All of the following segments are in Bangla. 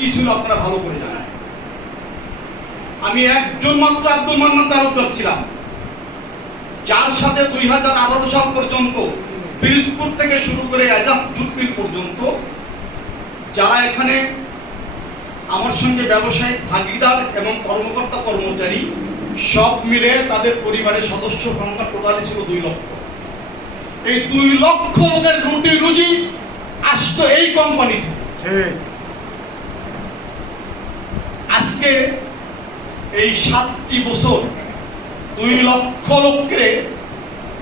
কি ছিল আপনারা ভালো করে জানেন। আমি একজন মাত্র আব্দুল মান্নান তালুকদার ছিলাম। যার সাথে দুই হাজার আঠারো সাল পর্যন্ত পিরিজপুর থেকে শুরু করে আজাদ জুটমিল পর্যন্ত যারা এখানে আমার সঙ্গে ব্যবসায়িক ভাগিদার এবং কর্মকর্তা কর্মচারী সব মিলে তাদের পরিবারের সদস্য সংখ্যা টোটালি ছিল দুই লক্ষ। এই দুই লক্ষ লোকের রুটি রুজি আসতো এই কোম্পানি থেকে। আজকে এই সাতটি বছর দুই লক্ষ লোককে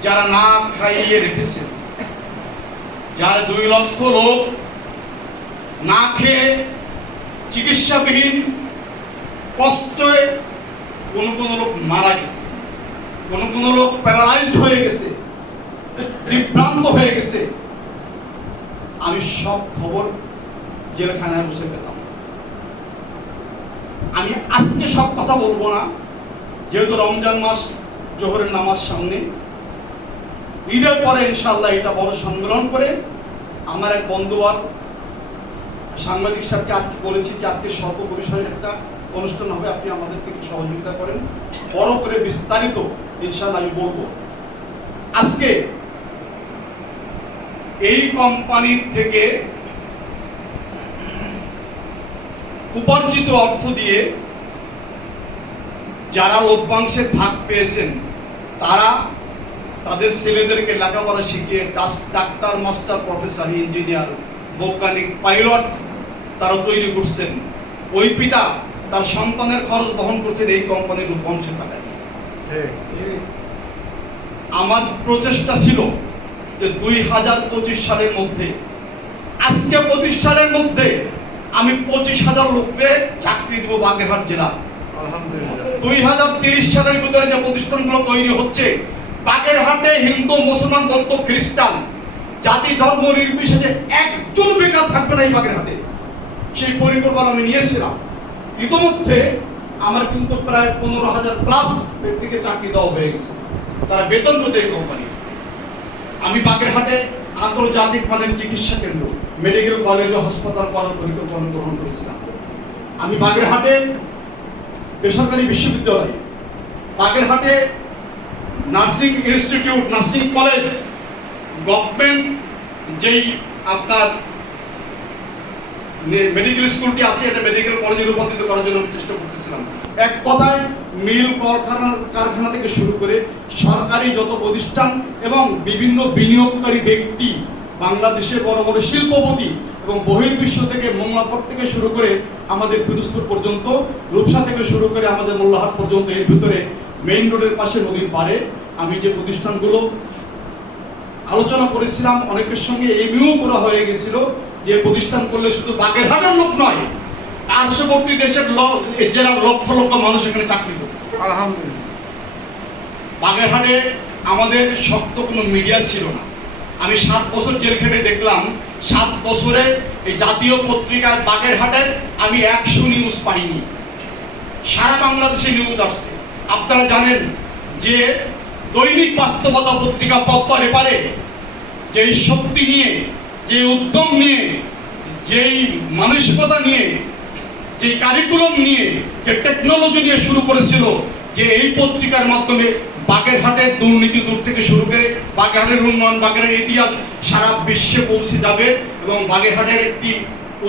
যারা না খাইয়ে রেখেছে, যার দুই লক্ষ লোক না খেয়ে চিকিৎসাবিহীন কষ্টে কোনো কোনো লোক মারা গেছে, কোনো কোনো লোক প্যারালাইজড হয়ে গেছে, বিভ্রান্ত হয়ে গেছে। আমি সব খবর জেলখানায় বসে পেতাম আমি আজকে সব কথা বলব না। যেহেতু রমজান মাস, জোহরের নামাজ সামনে। ঈদের পরে ইনশাল্লাহ এটা বড় সম্মেলন করে আমার এক বন্ধুবার সাংবাদিক সাহেবকে আজকে বলেছি যে আজকে সর্ব পরিসরের একটা অনুষ্ঠান হবে, আপনি আমাদেরকে একটু সহযোগিতা করেন। বড় করে বিস্তারিত ইনশাল্লাহ আমি বলব। আজকে এই কোম্পানির থেকে উপার্জিত অর্থ দিয়ে যারা লভ্যাংশের ভাগ পেয়েছেন তারা তাদের ছেলেদেরকে লেখাপড়া শিখিয়ে ডাক্তার মাস্টার প্রফেসর ইঞ্জিনিয়ার বৈজ্ঞানিক পাইলট তারা তৈরি করছেন। ওই পিতা তার সন্তানের খরচ বহন করছেন এই কোম্পানির লভ্যাংশের টাকায়। আমার প্রচেষ্টা ছিল যে দুই হাজার পঁচিশ সালের মধ্যে আজকে পঁচিশ সালের মধ্যে আমি পঁচিশ হাজার লোককে চাকরি দেবো বাগেরহাট জেলা। দুই হাজার তিরিশ সালের ভিতরে যে প্রতিষ্ঠানগুলো তৈরি হচ্ছে বাগেরহাটে হিন্দু মুসলমান বৌদ্ধ খ্রিস্টান জাতি ধর্ম নির্বিশেষে একজন বেকার থাকবে না এই বাগেরহাটে। সেই পরিকল্পনা আমি নিয়েছিলাম। ইতিমধ্যে আমার কিন্তু প্রায় পনেরো হাজার প্লাস ব্যক্তিকে চাকরি দেওয়া হয়ে গেছে। তারা বেতন পেত এই কোম্পানি আমি বাগেরহাটে আন্তর্জাতিক মানের চিকিৎসা কেন্দ্র মেডিকেল কলেজ ও হাসপাতাল করার পরিকল্পনা গ্রহণ করেছিলাম। আমি বাগেরহাটে বেসরকারি বিশ্ববিদ্যালয়, বাগেরহাটে nursing institute, nursing college, government যেই আপনার মেডিকেল স্কুলটি আছে, এটা মেডিকেল কলেজে রূপান্তরিত করার জন্য চেষ্টা করতেছিলাম। এক কথায় মিল কারখানা কারখানা থেকে শুরু করে সরকারি যত প্রতিষ্ঠান এবং বিভিন্ন বিনিয়োগকারী ব্যক্তি বাংলাদেশের বড় বড় শিল্পপতি এবং বহির্বিশ্ব থেকে মোংলাপট থেকে শুরু করে আমাদের পিরোজপুর পর্যন্ত, রূপসা থেকে শুরু করে আমাদের মোল্লাহাট পর্যন্ত এর ভিতরে মেইন রোডের পাশে নদীর পারে আমি যে প্রতিষ্ঠানগুলো আলোচনা করেছিলাম, অনেকের সঙ্গে এমইও করা হয়ে গেছিল যে প্রতিষ্ঠান করলে শুধু বাগেরহাটের লোক নয়, পার্শ্ববর্তী দেশের জেলার লক্ষ লক্ষ মানুষ এখানে চাকরি করবে আলহামদুলিল্লাহ। বাগেরহাটে আমাদের শক্ত কোনো মিডিয়া ছিল না। আমি সাত বছর জেল খেটে দেখলাম, সাত বছরে এই জাতীয় পত্রিকায় বাগেরহাটের আমি একশো নিউজ পাইনি। সারা বাংলাদেশে নিউজ আসছে। আপনারা জানেন যে দৈনিক বাস্তবতা পত্রিকা পদ্মা রেপারে যেই শক্তি নিয়ে যে উদ্যম নিয়ে, যেই মানসিকতা নিয়ে যে কারিকুলাম নিয়ে, যে টেকনোলজি নিয়ে শুরু করেছিল, যে এই পত্রিকার মাধ্যমে বাগেরহাটের দুর্নীতি দূর থেকে শুরু করে বাগেরহাটের উন্নয়ন, বাগেরহাটের ইতিহাস সারা বিশ্বে পৌঁছে যাবে এবং বাগেরহাটের একটি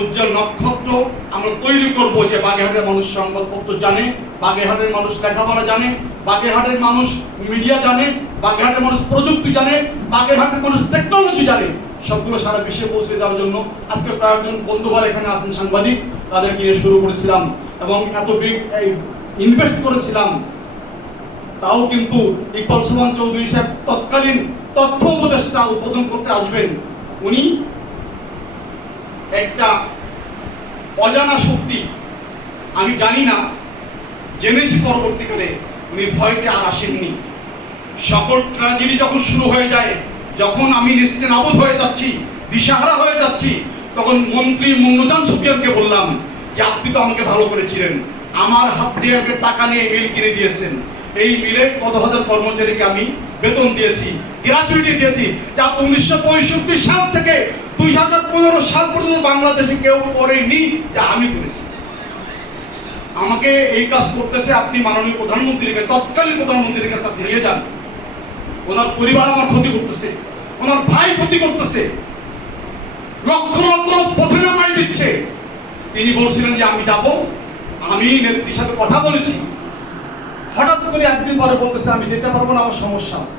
উজ্জ্বল নক্ষত্র আমরা তৈরি করব যে বাগেরহাটের মানুষ সংবাদপত্র জানে, বাগেরহাটের মানুষ লেখাপড়া জানে, বাগেরহাটের মানুষ মিডিয়া জানে, বাগেরহাটের মানুষ প্রযুক্তি জানে, বাগেরহাটের মানুষ টেকনোলজি জানে। সবগুলো সারা বিশ্বে পৌঁছে দেওয়ার জন্য আজকে কয়েকজন বন্ধুবার এখানে আছেন সাংবাদিক, তাদেরকে নিয়ে শুরু করেছিলাম এবং এত বিগ ইনভেস্ট করেছিলাম। তাও কিন্তু ইকবাল সুমান চৌধুরী সাহেব তৎকালীন তথ্য উপদেষ্টা উদ্বোধন করতে আসবেন। উনি একটা অজানা শক্তি। আমি জানি না, জেনেছি পরবর্তীকালে, উনি ভয়কে আর আসেননি। সকল ট্র্যাজেডি যখন শুরু হয়ে যায়, যখন আমি নিশ্চয় নাবদ হয়ে যাচ্ছি, দিশাহারা হয়ে যাচ্ছি, তখন মন্ত্রী মুন্নুজান সুফিয়ানকে বললাম যে, আপনি তো আমাকে ভালো করেছিলেন। আমার হাত দিয়ে টাকা নিয়ে মিল কিনে দিয়েছেন। এই মিলে কত হাজার কর্মচারীকে আমি বেতন দিয়েছি গ্রাচুইটি দিয়েছি, যা উনিশশো পঁয়ষট্টি সাল থেকে দুই হাজার পনেরো সাল পর্যন্ত বাংলাদেশে কেউ করেনি যা আমি করেছি। আমাকে এই কাজ করতেছে আপনি মাননীয় প্রধানমন্ত্রীকে, তৎকালীন প্রধানমন্ত্রীর কাছে আপনি নিয়ে যান। ওনার পরিবার আমার ক্ষতি করতেছে, ওনার ভাই ক্ষতি করতেছে, লক্ষ লক্ষ পথে নামাই দিচ্ছে। তিনি বলছিলেন যে আমি যাব, আমি নেত্রীর সাথে কথা বলেছি। করে একদিন পরে বলতেছে, আমি যেতে পারব না, আমার সমস্যা আছে।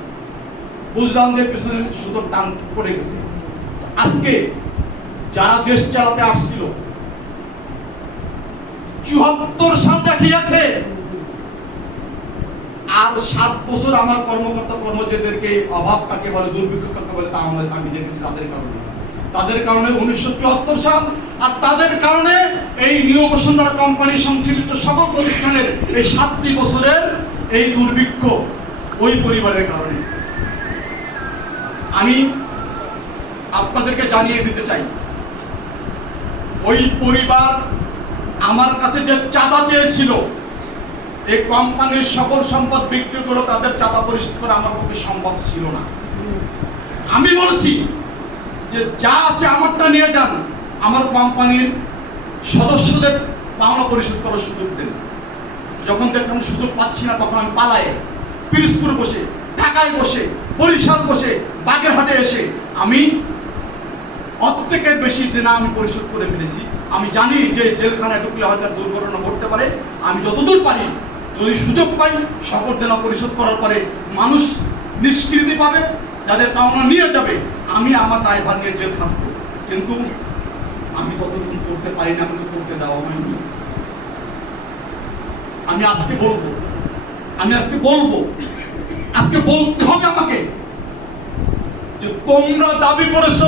বুঝলাম যে পেছনে সুতোর টান পড়ে গেছে। আজকে যারা দেশ চালাতে আসছিল, চুয়াত্তর সাল দেখিয়েছে। আর সাত বছর আমার কর্মকর্তা কর্মচারীদেরকে অভাব কাকে বলে, দুর্ভিক্ষ কাকে বলে, তা আমার আমি দেখেছি তাদের কারণে। তাদের কারণে উনিশশো চুয়াত্তর সাল, আর তাদের কারণে এই নিউ বসুন্ধরা কোম্পানি সংশ্লিষ্ট সকল প্রতিষ্ঠানের এই সাতটি বছরের এই দুর্ভিক্ষ ওই পরিবারের কারণে। আমি আপনাদেরকে জানিয়ে দিতে চাই, ওই পরিবার আমার কাছে যে চাঁদা চেয়েছিল, এই কোম্পানির সকল সম্পদ বিক্রি করে তাদের চাঁদা পরিশোধ করা আমার পক্ষে সম্ভব ছিল না। আমি বলছি যে যা আছে আমারটা নিয়ে যান, আমার কোম্পানির সদস্যদের পাওনা পরিশোধ করার সুযোগ দেন। যখন দেখলাম সুযোগ পাচ্ছি না, তখন আমি পালাই পিরিজপুর বসে, ঢাকায় বসে, বরিশাল বসে, বাগেরহাটে এসে আমি অর্ধেকের বেশি দেনা আমি পরিশোধ করে ফেলেছি। আমি জানি যে জেলখানায় ঢুকলে হয়তো দুর্ঘটনা ঘটতে পারে। আমি যতদূর পারি যদি সুযোগ পাই, সকল দেনা পরিশোধ করার পরে মানুষ নিষ্কৃতি পাবে, যাদের পাওনা নিয়ে যাবে, আমি আমার দায়ভার নিয়ে জেল খাটবো কিন্তু আমি ততক্ষণ করতে পারি না, আমাকে করতে দেওয়া হয়নি। আমি আজকে বলব। আমি আজকে বলব। আজকে বলতে হবে আমাকে যে তোমরা দাবি করেছ,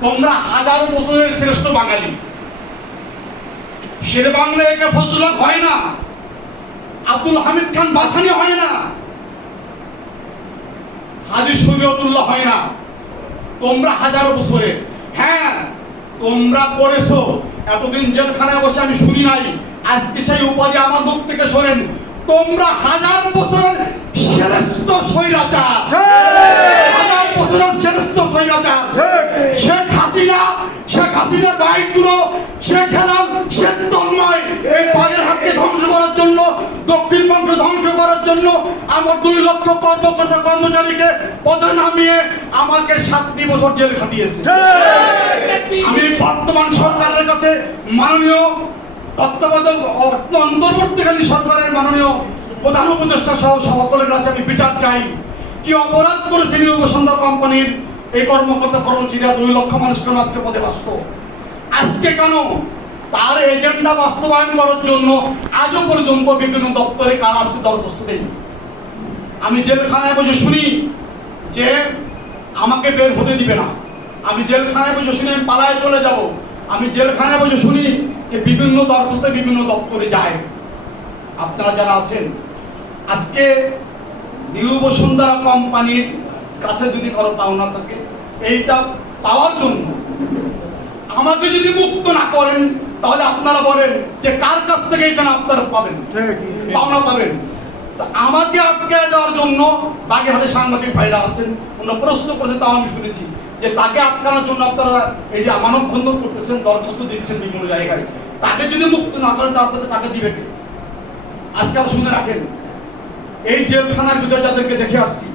তোমরা হাজার বছরের শ্রেষ্ঠ বাঙালি। শের বাংলা একে ফজলুল্লাহ হয় না। আব্দুল হামিদ খান বাসানি হয় না। হাজি শরীয়তুল্লাহ হয় না। তোমরা হাজারো বছরে হ্যাঁ তোমরা করেছ। এতদিন জেলখানায় বসে আমি শুনি নাই। আজকে সেই উপাধি আমার মুখ থেকে শোনেন। তোমরা হাজার বছরের শ্রেষ্ঠ স্বৈরাচার। হাজার বছরের শ্রেষ্ঠ স্বৈরাচার। শেখ হাসিনা শেখ হাসিনার বাইকগুলো শেখ হেলাল শেখ তন্ময় এই বাগেরহাটকে ধ্বংস করার জন্য দক্ষিণবঙ্গ ধ্বংস করার জন্য আমার দুই লক্ষ কর্মকর্তা কর্মচারীকে পদে নামিয়ে আমাকে সাতটি বছর জেল খাটিয়েছে। আমি বর্তমান সরকারের কাছে মাননীয় তত্ত্বাবধায়ক অন্তর্বর্তীকালীন সরকারের মাননীয় প্রধান উপদেষ্টা সহ সকলের কাছে আমি বিচার চাই। কি অপরাধ করেছে নিয়োগ সন্ধ্যা কোম্পানির এই কর্মকর্তা কর্মচারীরা দুই লক্ষ মানুষ কেন আজকে পদে ব্যস্ত আজকে কেন তার এজেন্ডা বাস্তবায়ন করার জন্য আজও পর্যন্ত বিভিন্ন দপ্তরে কারা আজকে দরখাস্ত দেয় আমি জেলখানায় বসে শুনি যে আমাকে বের হতে দিবে না। আমি জেলখানায় বসে শুনি আমি পালায় চলে যাব। আমি জেলখানায় বসে শুনি যে বিভিন্ন দরখাস্ত বিভিন্ন দপ্তরে যায়। আপনারা যারা আছেন, আজকে নিউ বসুন্ধরা কোম্পানির কাছে যদি কারও পাওনা থাকে, এইটা পাওয়ার জন্য আমাকে যদি মুক্ত না করেন, তাহলে আপনারা বলেন যে কার কাছ থেকে এটা আপনারা পাবেন? পাওনা পাবেন। আমাকে আটকে দেওয়ার জন্য বাগেরহাটে সাংবাদিক ভাইরা আছেন, ওনারা প্রশ্ন করেছে, তাও আমি শুনেছি। যে তাকে আটকানোর জন্য আপনারা এই যে মানব বন্ধন করতেছেন, দরখাস্ত দিচ্ছেন বিভিন্ন জায়গায়। তাকে যদি মুক্ত না করেন, তাহলে তাকে দিবে কে? আজকে আরও শুনে রাখেন। এই জেলখানার ভিতরে যাদেরকে দেখে আসছি,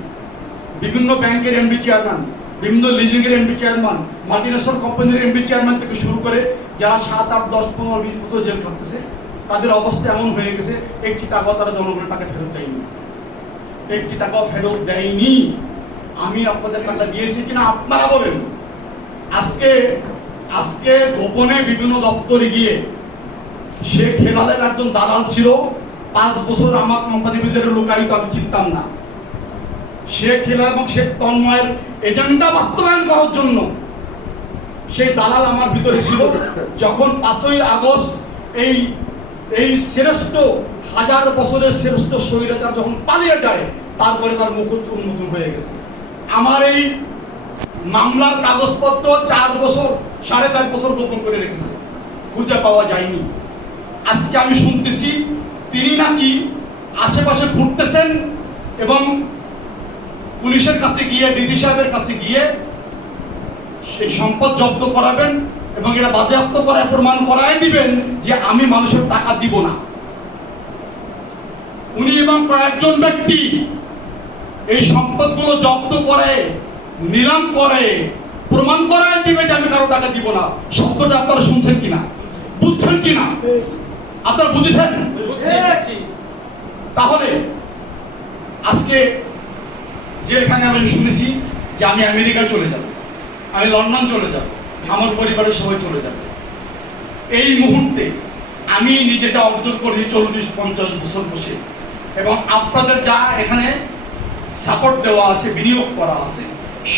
বিভিন্ন ব্যাংকের এমডি চেয়ারম্যান বিভিন্ন লিজিংয়ের এমডি চেয়ারম্যান মাল্টিনেশনাল কোম্পানির এমডি চেয়ারম্যান থেকে শুরু করে যারা সাত, আট, দশ, পনেরো, বিশ বছর জেল খাটতেছে, তাদের অবস্থা এমন হয়ে গেছে, একটি টাকাও তারা জনগণের টাকা ফেরত দেয়নি। একটি টাকাও ফেরত দেয়নি। আমি আপনাদের টাকা দিয়েছি কিনা আপনারা বলেন। আজকে আজকে গোপনে বিভিন্ন দপ্তরে গিয়ে শেখ হেলালের একজন দালাল ছিল। পাঁচ বছর আমার কোম্পানির ভিতরে লুকায়িত, আমি চিনতাম না। শেখ হেলাল এবং শেখ তন্ময়ের এজেন্ডা বাস্তবায়ন করার জন্য সেই দালাল আমার ভিতরে ছিল। যখন পাঁচই আগস্ট এই এই শ্রেষ্ঠ হাজার বছরের শ্রেষ্ঠ স্বৈরাচার যখন পালিয়ে যায়, তারপরে তার মুখোশ উন্মোচন হয়ে গেছে। আমার এই মামলার কাগজপত্র চার বছর, সাড়ে চার বছর গোপন করে রেখেছে। খুঁজে পাওয়া যায়নি। আজকে আমি শুনতেছি তিনি নাকি আশেপাশে ঘুরতেছেন এবং পুলিশের কাছে গিয়ে, ডিজি সাহেবের কাছে গিয়ে সেই সম্পদ জব্দ করাবেন এবং এটা বাজেয়াপ্ত করায় প্রমাণ করাই দিবেন যে আমি মানুষের টাকা দিব না। উনি এবং কয়েকজন ব্যক্তি এই সম্পদগুলো জব্দ করে নিলাম করে প্রমাণ করাই দিবে যে আমি কারও টাকা দিব না। শব্দটা আপনারা শুনছেন কিনা? বুঝছেন কিনা? আপনারা বুঝেছেন? তাহলে আজকে যে এখানে আমি শুনেছি যে আমি আমেরিকা চলে যাব আমি লন্ডন চলে যাব আমার পরিবারের সবাই চলে যাবে। এই মুহূর্তে আমি নিজে যা অর্জন করেছি চল্লিশ পঞ্চাশ বছর বসে। এবং আপনাদের যা এখানে সাপোর্ট দেওয়া আছে, বিনিয়োগ করা আছে,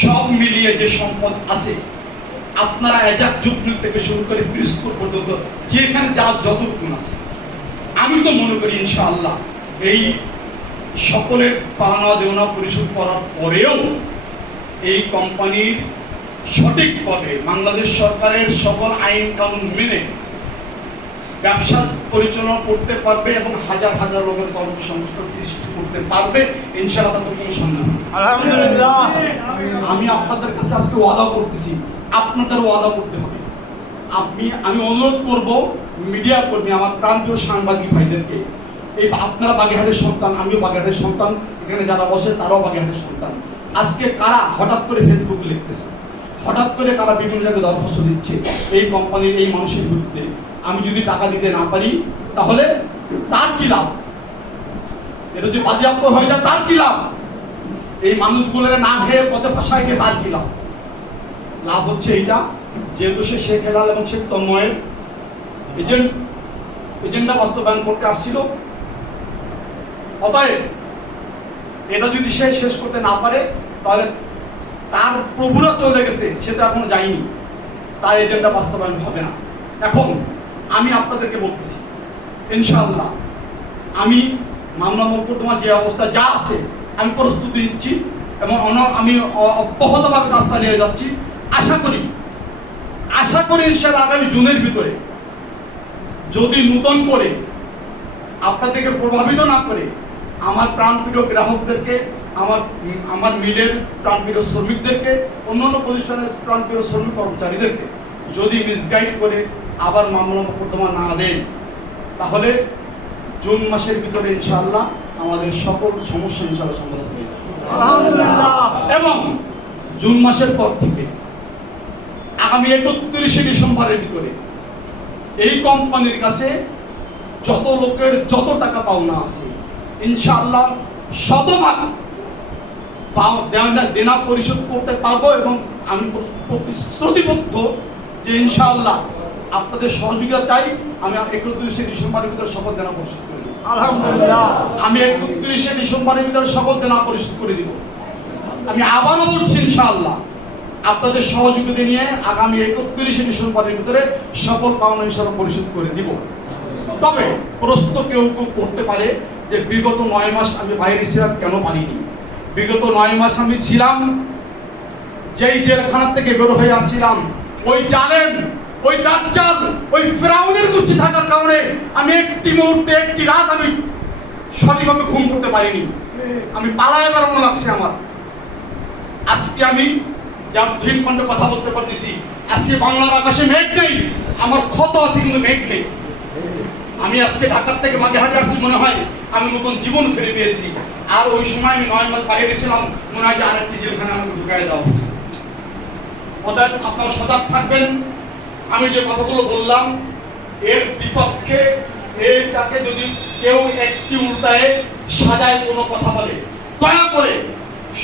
সব মিলিয়ে যে সম্পদ আছে, আপনারা এজাক যুগমিল থেকে শুরু করে বিস্কুট পর্যন্ত যেখানে যা যতটুকুন আছে, আমি তো মনে করি ইনশাআল্লাহ এই সকলের পাওনা দেওনা পরিশোধ করার পরেও এই কোম্পানির সঠিকভাবে বাংলাদেশ সরকারের সকল আইন কানুন মেনে ব্যবসা পরিচালনা করতে পারবে এবং হাজার হাজার লোকের কর্মসংস্থান সৃষ্টি করতে পারবে ইনশাআল্লাহ তাদের কোনো সন্দেহ আলহামদুলিল্লাহ। আমি আপনাদের কাছে আজকে ওয়াদা করতেছি আপনাদের ওয়াদা করতে হবে। আমি আমি অনুরোধ করব মিডিয়া কর্মী আমার প্রান্তীয় সাংবাদিক ভাইদেরকে এই আপনারা বাগেরহাটের সন্তান আমিও বাগেরহাটের সন্তান এখানে যারা বসে তারাও বাগেরহাটের সন্তান। আজকে কারা হঠাৎ করে ফেসবুক লিখতেছে? হঠাৎ করে কারা বিভিন্ন জায়গায় দরখাস্ত দিচ্ছে? এই কোম্পানির এই মানুষের বিরুদ্ধে। আমি যদি টাকা দিতে না পারি, তাহলে তার কি লাভ? এটা যদি বাজেয়াপ্ত হয়ে যায়, তার কি লাভ? এই মানুষগুলোর না খেয়ে পথে গিয়ে তার কি লাভ? লাভ হচ্ছে এইটা, যেহেতু সে শেখ হেলাল এবং শেখ তন্ময়ের এজেন্ট, এজেন্ডা বাস্তবায়ন করতে আসছিল। অতএব, এটা যদি সে শেষ করতে না পারে, তাহলে তার প্রভুরা চলে গেছে সে তো এখনও যায়নি। তার এজেন্ডা বাস্তবায়ন হবে না। এখন আমি আপনাদেরকে বলতেছি ইনশাল্লাহ আমি মামলা মোকদ্দমা যে অবস্থা যা আছে, আমি প্রস্তুতি নিচ্ছি এবং অন- আমি অব্যাহতভাবে কাজ চালিয়ে যাচ্ছি। আশা করি আশা করি ইনশাআল্লাহ আগামী জুনের ভিতরে যদি নূতন করে আপনাদেরকে প্রভাবিত না করে আমার প্রাণপ্রিয় গ্রাহকদেরকে, আমার আমার মিলের প্রাণপ্রিয় শ্রমিকদেরকে, অন্যান্য প্রতিষ্ঠানের প্রাণপ্রিয় শ্রমিক কর্মচারীদেরকে যদি মিসগাইড করে আবার মামলা মোকদ্দমা না দেন। তাহলে জুন মাসের ভিতরে ইনশাআল্লাহ আমাদের সকল সমস্যা ইনশাআল্লাহ সমাধান হয়ে যাবে। এবং জুন মাসের পর থেকে আগামী একত্রিশে ডিসেম্বরের ভিতরে এই কোম্পানির কাছে যত লোকের যত টাকা পাওনা আছে ইনশাআল্লাহ শতভাগ দেনা পরিশোধ করতে পারব এবং আমি প্রতিশ্রুতিবদ্ধ যে ইনশাআল্লাহ আপনাদের সহযোগিতা চাই আমি একত্রিশে ডিসেম্বরের ভিতরে সকল দেনা পরিশোধ করে দেব। আলহামদুলিল্লাহ। আমি একত্রিশে ডিসেম্বরের ভিতরে সকল দেনা পরিশোধ করে দিব। আমি আবারও বলছি ইনশাআল্লাহ আপনাদের সহযোগিতা নিয়ে আগামী একত্রিশে ডিসেম্বরের ভিতরে সকল পাওনা হিসাবে পরিশোধ করে দিব। তবে প্রশ্ন কেউ কেউ করতে পারে যে বিগত নয় মাস আমি বাইরে ছিলাম কেন পারিনি বিগত নয় মাস আমি ছিলাম যেই জেলখানা থেকে বের হয়ে আসছিলাম ওই জালেম ওই দাজ্জাল, ওই ফেরাউনের গোষ্ঠী থাকার কারণে আমি একটি মুহূর্তে, একটি রাত আমি সঠিকভাবে ঘুম করতে পারিনি। আমি পালায় বেড়ানো লাগছে আমার। আজকে আমি যার ভিন খন্ড কথা বলতে পারতেছি, আজকে বাংলার আকাশে মেঘ নেই, আমার ক্ষত আছে কিন্তু মেঘ নেই। আমি আজকে ঢাকার থেকে মাঝে হাটে আসছি মনে হয়, আমি নতুন জীবন ফিরে পেয়েছি। আর ওই সময় আমি নয় মাস বাইরে ছিলাম, মনে হয় যে আরেকটি জেলখানে আমাকে ঢুকাই দেওয়া হয়েছে। অতএব আপনারা সজাগ থাকবেন আমি যে কথাগুলো বললাম, এর বিপক্ষে এটাকে যদি কেউ একটি উল্টায় সাজায় কোনো কথা বলে, দয়া করে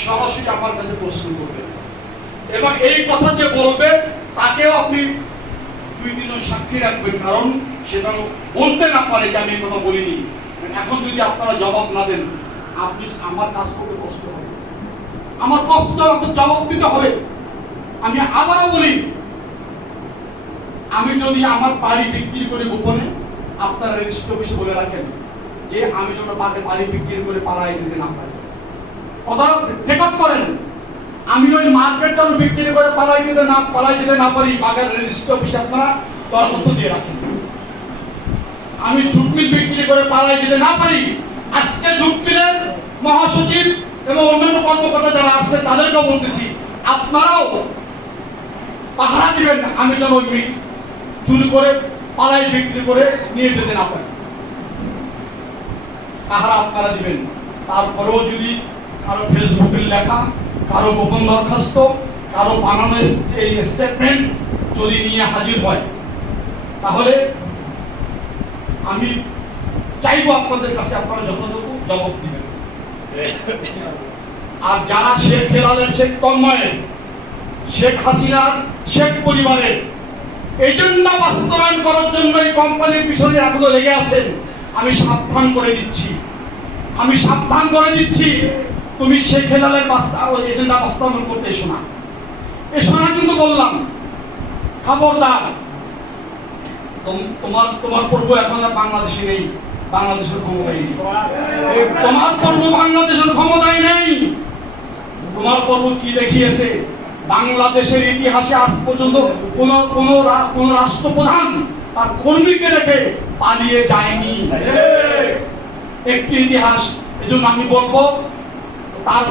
সরাসরি আমার কাছে প্রশ্ন করবেন। এবং এই কথা যে বলবে, তাকেও আপনি দুই দিনের সাক্ষী রাখবেন, কারণ সেটা বলতে না পারে যে আমি এই কথা বলিনি। এখন যদি আপনারা জবাব না দেন, আপনি আমার কাজ করতে কষ্ট হবে। আমার কষ্ট আপনার জবাব দিতে হবে। আমি আবারও বলি আমি যদি আমার বাড়ি বিক্রি করে গোপনে, আপনার রেজিস্ট্রি অফিসে বলে রাখেন যে আমি যেন বাড়ি বাড়ি বিক্রি করে পাড়ায় যেতে না পারি কথাটা রেকর্ড করেন। আমি ওই মার্কেট যেন বিক্রি করে পালাই যেতে না পালাই যেতে না পারি, বাগের রেজিস্ট্রি অফিসে আপনারা দরখাস্ত দিয়ে রাখেন। আমি ঝুটমিল বিক্রি করে পালাই যেতে না পারি, আজকে ঝুটমিলের মহাসচিব এবং অন্যান্য কর্মকর্তা যারা আসছে তাদেরকেও বলতেছি, আপনারাও পাহারা দিবেন আমি যেন ওই চুরি করে, পালাই বিক্রি করে নিয়ে যেতে না পারি। পাহারা আপনারা দিবেন তারপরেও যদি কারও ফেসবুকের লেখা, কারও গোপন দরখাস্ত, কারও বানানো এই স্টেটমেন্ট যদি নিয়ে হাজির হয়, তাহলে আমি চাইব আপনাদের কাছে আপনারা যথাযথ জবাব দিবেন। আর যারা শেখ হেলালের শেখ তন্ময়ের, শেখ হাসিনার শেখ পরিবারের এজেন্ডা বাস্তবায়ন করার জন্য এই কোম্পানির পিছনে এখনও লেগে আছেন। আমি সাবধান করে দিচ্ছি। আমি সাবধান করে দিচ্ছি। তুমি এজেন্ডা বাস্তবায়ন করতে এসো না। এসো না কিন্তু বললাম। খবরদার। তোমার তোমার পর্ব এখন আর বাংলাদেশে নেই। বাংলাদেশের ক্ষমতায় নেই। তোমার পর্ব বাংলাদেশের ক্ষমতায় নেই। তোমার পর্ব কি দেখিয়েছে? বাংলাদেশের ইতিহাসে আজ পর্যন্ত কোন কোন কোন রাষ্ট্রপ্রধান তার কর্মীকে রেখে পালিয়ে যায়নি। একটি ইতিহাস এজন্য আমি বলব তার